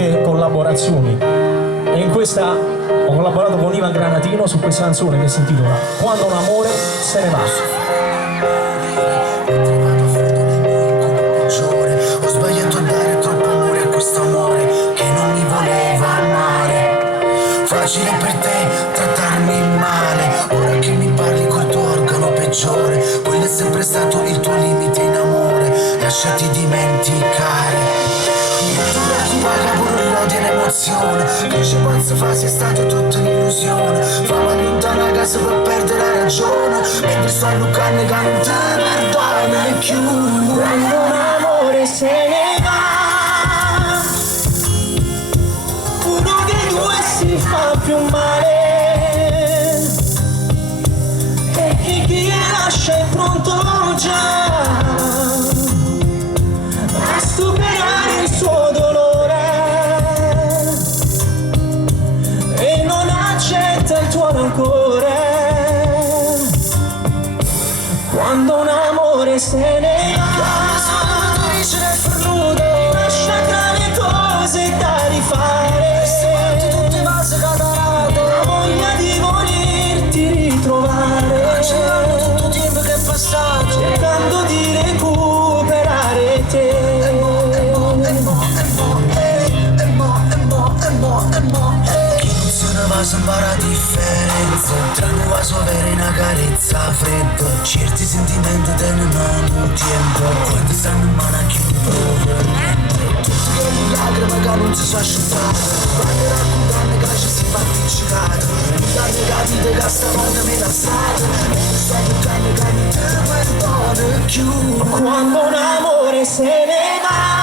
anche collaborazioni e in questa ho collaborato con Ivan Granatino su questa canzone che si intitola Quando un amore se ne va. Ho sbagliato a dare troppo amore a questo amore che non mi voleva amare. Facile per te trattarmi male, ora che mi parli col tuo organo peggiore. Quello è sempre stato il tuo limite in amore, lasciati dimenticare. Pure l'odio e l'emozione, che ci posso fare se è stato tutta un'illusione. Fammi lontana casa per perdere la ragione, mentre sto a Lucane che non te perdona più. Quando un amore se ne va, uno dei due si fa più male, e chi lascia è pronto già a superare il suo dolore e non accetta il tuo rancore. Quando un amore se ne va, ti lascia tra le cose da rifare, la voglia di volerti ritrovare, cancellando tutto il tempo che è passato, cercando di recuperare te. Chi non se ne va sembra la differenza tra un vaso avere una carezza fredda, certi sentimenti tengono tempo quando stanno in mano a chi non prova niente. Tutte quelle lacrime che non si sono asciugate, quando raccontano che ci si fa appiccicare, tante capite che stavolta mi lassate, sto bucando che non te perdona più. Quando un amore se ne va,